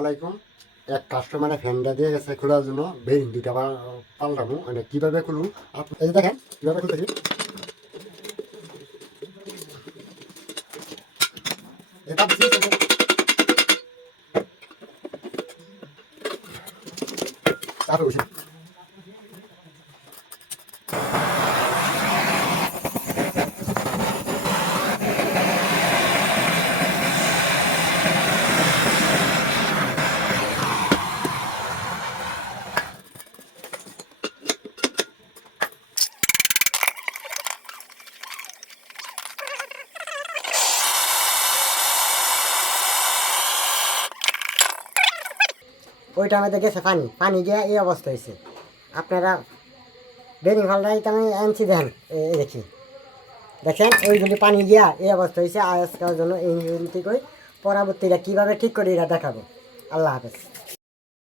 আলাইকুম। এক কাস্টমারে ফ্যানটা দিয়ে গেছে খোলার জন্য বেরিং দুইটা পাল্টাবো, মানে কীভাবে খুলুন এই যে দেখেন কীভাবে খুলতেছি। এটা তারপরে বসে ওইটা আমাদের গেছে পানি পানি গিয়ে এই অবস্থা হয়েছে। আপনারা বেরিং ফালটা আমি আনছি, দেখেন এই দেখি দেখেন ওইগুলি পানি গিয়া এই অবস্থা হয়েছে। আজকের জন্য এই থেকে পরবর্তীটা কীভাবে ঠিক করে এটা দেখাবো। আল্লাহ হাফেজ।